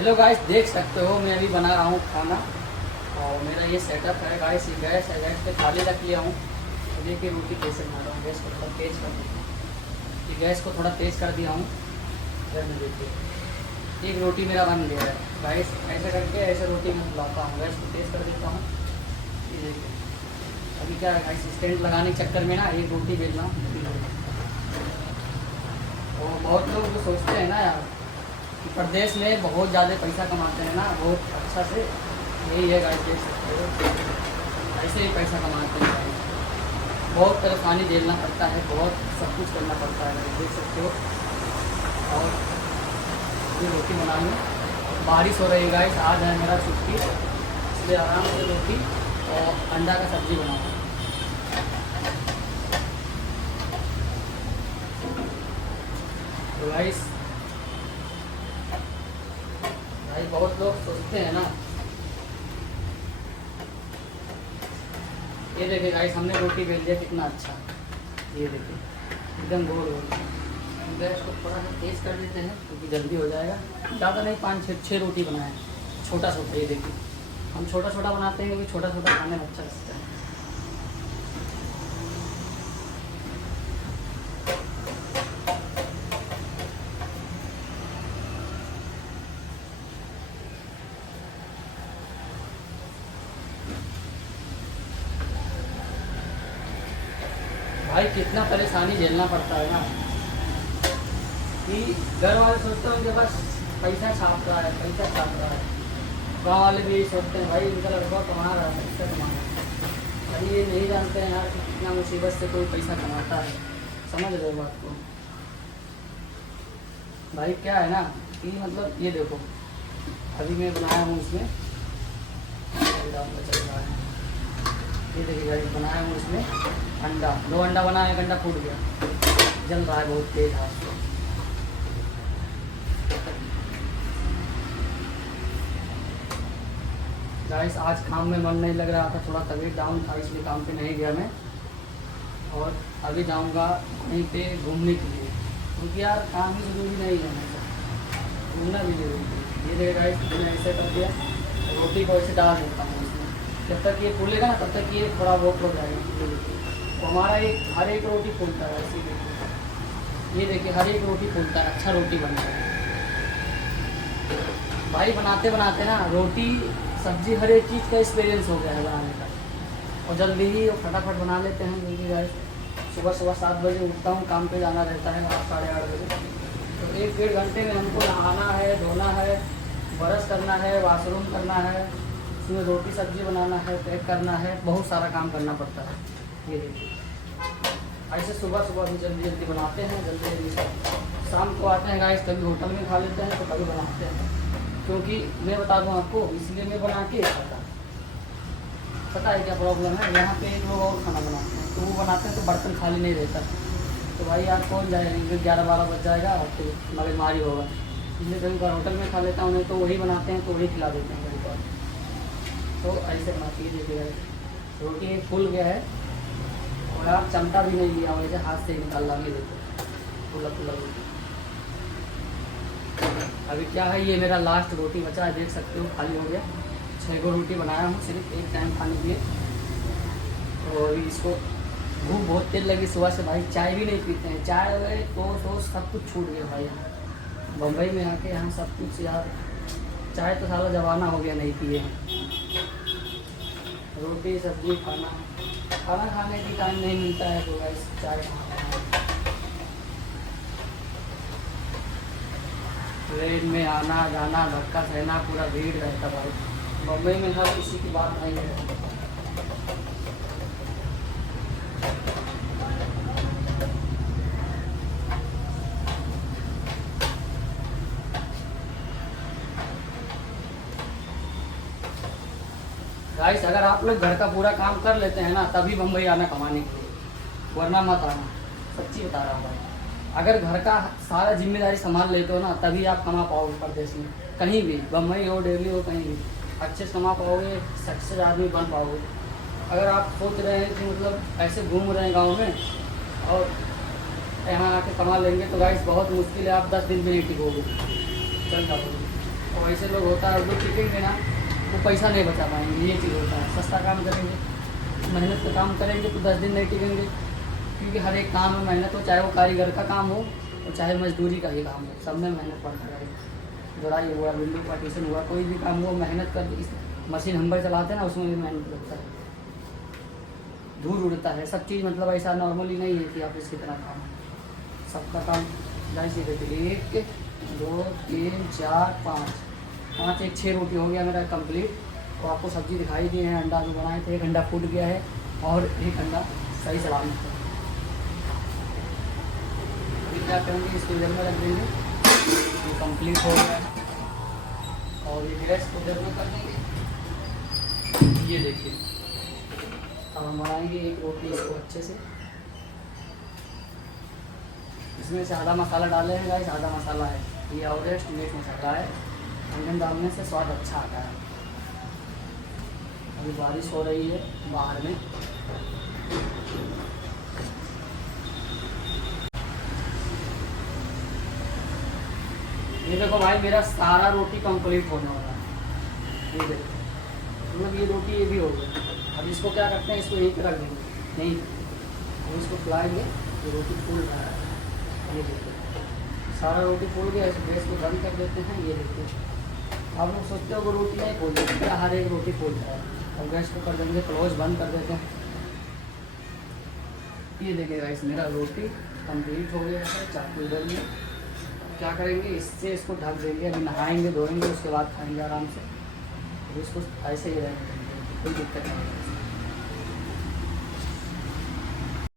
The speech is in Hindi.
हेलो गाइस, देख सकते हो मैं अभी बना रहा हूँ खाना। और मेरा ये सेटअप है गाइस। ये गैस है, गैस पे थाली रख लिया हूँ। तो देखिए रोटी कैसे बना रहा हूँ। गैस को थोड़ा तेज़ कर देता हूँ। ये गैस को थोड़ा तेज़ कर दिया हूँ। इधर में देखिए एक रोटी मेरा बन गया है गाइस। ऐसे करके ऐसे रोटी मैं बुलाता हूँ। गैस को तेज़ कर देता हूँ। ये देखिए अभी क्या है गाइस, स्टैंड लगाने के चक्कर में ना एक रोटी बेल रहा हूँ। तो बहुत लोग जो सोचते हैं ना यार कि प्रदेश में बहुत ज़्यादा पैसा कमाते हैं ना, बहुत अच्छा से। यही है गाइस, देख सकते हो ऐसे ही पैसा कमाते हैं गाइस। बहुत परेशानी झेलना पड़ता है, बहुत सब कुछ करना पड़ता है गाइस, देख सकते हो। और ये रोटी बनानी, बारिश हो रही है गाइस। आज है मेरा छुट्टी, इसलिए आराम से रोटी और अंडा का सब्ज़ी बनाऊँगा। तो गाइस भाई बहुत लोग सोचते हैं ना। ये देखिए गाइस, हमने रोटी बेल दिया कितना अच्छा। ये देखिए एकदम गोल गोल। गैस को थोड़ा सा तेज़ कर देते हैं क्योंकि जल्दी हो जाएगा। ज़्यादा नहीं, 5-6 रोटी बनाए, छोटा छोटा। ये देखिए हम छोटा छोटा बनाते हैं क्योंकि छोटा छोटा खाने में अच्छा लगता है। भाई कितना परेशानी झेलना पड़ता है ना कि घर वाले सोचते हैं कि बस पैसा छाप रहा है, पैसा छाप रहा है। गाँव वाले भी यही सोचते हैं भाई इनका लड़का कमा रहा है, पैसा कमा रहा है। अभी ये नहीं जानते हैं यार कि कितना मुसीबत से कोई पैसा कमाता है। समझ रहे हो बात को भाई? क्या है ना कि मतलब ये देखो अभी मैं बनाया हूँ इसमें चल रहा है। ये देखिए गाइस, बनाया हूँ इसमें अंडा। 2 अंडा बनाया, एक अंडा फूट गया, जल रहा है बहुत तेज हाथ से। गाइस आज काम में मन नहीं लग रहा था, थोड़ा तबीयत डाउन था, इसलिए काम पे नहीं गया मैं। और अभी जाऊंगा कहीं पे घूमने के लिए, क्योंकि यार काम ही ज़रूरी नहीं है हमेशा, घूमना भी जरूरी है। ये देखिए गाइस, मैंने ऐसे कर दिया। रोटी को ऐसे डाल देता हूँ इसमें। जब तक ये फूलेगा ना तब तक ये थोड़ा वो हो जाएगा। तो हमारा हर एक रोटी फूलता है ऐसी देखिए। ये देखिए हर एक रोटी फूलता है, अच्छा रोटी बनता है भाई। बनाते बनाते ना रोटी सब्जी हर एक चीज़ का एक्सपीरियंस हो गया है बनाने का। और जल्दी ही और फटाफट बना लेते हैं जल्दी गाइस। सुबह सुबह 7 बजे उठता हूँ, काम पे जाना रहता है 8 साढ़े 8 बजे। तो 1-1.5 घंटे में हमको नहाना है, धोना है, ब्रश करना है, वाशरूम करना है, उसमें रोटी सब्जी बनाना है, पैक करना है, बहुत सारा काम करना पड़ता है। ये देखिए ऐसे सुबह सुबह भी जल्दी जल्दी बनाते हैं, जल्दी जल्दी। शाम को आते हैं गाइस, कभी होटल में खा लेते हैं तो कभी बनाते हैं। क्योंकि मैं बता दूं आपको, इसलिए मैं बना के खाता। पता है क्या प्रॉब्लम है, यहाँ पे एक लोग और खाना बनाते हैं तो वो बनाते हैं तो बर्तन खाली नहीं रहता। तो भाई यार कौन जाएगा, 11-12 बज जाएगा और फिर मगजमारी होगा। इसलिए कभी बार होटल में खा लेता हूँ, नहीं तो वही बनाते हैं तो वही खिला देते हैं कभी बार। तो ऐसे बनाती है। देखिए रोटी फूल गया है और आप चमटा भी नहीं लिया, वैसे हाथ से ही निकाल लागे। देखो फूला फूला रोटी। अभी क्या है, ये मेरा लास्ट रोटी बचा है, देख सकते हो खाली हो गया। 6 गो रोटी बनाया हूँ सिर्फ एक टाइम खाने के लिए। और इसको भूख बहुत तेज लगी सुबह से भाई, चाय भी नहीं पीते हैं। चाय वगैरह तो सब कुछ छूट गया भाई। यहाँ बम्बई में आके यहाँ सब कुछ यार, चाय तो साला जमाना हो गया नहीं पिए। रोटी सब्जी खाना खाने की टाइम नहीं मिलता है तो गाइस चाय ट्रेन में आना जाना, धक्का सहना, पूरा भीड़ रहता भाई। बम्बई में हर किसी की बात नहीं है। गाइस अगर आप लोग घर का पूरा काम कर लेते हैं ना तभी बम्बई आना कमाने के लिए, वरना मत आना। सच्ची बता रहा हूँ भाई। अगर घर का सारा जिम्मेदारी संभाल लेते हो ना तभी आप कमा पाओगे प्रदेश में, कहीं भी, बम्बई हो, दिल्ली हो, कहीं भी अच्छे से कमा पाओगे, सक्सेस आदमी बन पाओगे। अगर आप सोच रहे हैं कि मतलब ऐसे घूम रहे हैं गाँव में और यहाँ आके कमा लेंगे तो गाइस बहुत मुश्किल है, आप 10 दिन में नहीं टिकोगे, चल जाओगे। और ऐसे लोग होता है जो टिकेंगे ना वो पैसा नहीं बचा पाएंगे। ये चीज़ होता है। सस्ता काम करेंगे, मेहनत का काम करेंगे तो 10 दिन नहीं टिकेंगे, क्योंकि हर एक काम में मेहनत हो, चाहे वो कारीगर का काम हो और चाहे मजदूरी का ही काम हो, सब में मेहनत पड़ता है। जुड़ाई हुआ, विंडो पार्टीशन हुआ, कोई भी काम हुआ मेहनत कर। इस मशीन हम पर चलाते हैं ना, उसमें भी मेहनत लगता है, धूल उड़ता है, सब चीज़ मतलब ऐसा नॉर्मली नहीं है कि आप इसकी तरह काम, सबका काम ढाई से देखिए। 1 2 3 4 5 1 6 रोटी हो गया मेरा कंप्लीट। तो आपको सब्ज़ी दिखाई दी है, अंडा जो बनाए थे, एक अंडा फूट गया है और एक अंडा सही सलामत है। अभी क्या करेंगे, इसको इधर में रख देंगे, ये कंप्लीट हो गया है। और ये गैस को इधर में कर देंगे। ये देखिए अब हम बनाएंगे एक रोटी इसको अच्छे से। इसमें से आधा मसाला डाले हैं गाइस, आधा मसाला है ये एवरेस्ट मीट मसाला है। अंडन डालने से स्वाद अच्छा आता है। अभी बारिश हो रही है बाहर में। ये देखो भाई, मेरा सारा रोटी कंप्लीट होने वाला है। ये देखो मतलब ये रोटी ये भी हो गई। अब इसको क्या करते हैं, इसको यहीं पे रख देंगे, नहीं हम इसको खिलाएंगे। ये रोटी फूल रहा है, ये देखो सारा रोटी फूल गया। इस गैस को बंद कर देते हैं। ये देखो आप लोग सोचते हो कि रोटी नहीं फूलती, क्या हर एक रोटी फूल रहा है। और गैस को कर देंगे क्लोज, बंद कर देते हैं। ये देखिए गाइस, मेरा रोटी कंप्लीट हो गया है। चाकू इधर में क्या करेंगे, इससे इसको ढक देंगे। अभी नहाएंगे धोएंगे, उसके बाद खाएंगे आराम से। अभी इसको ऐसे ही रहेंगे, कोई दिक्कत नहीं है।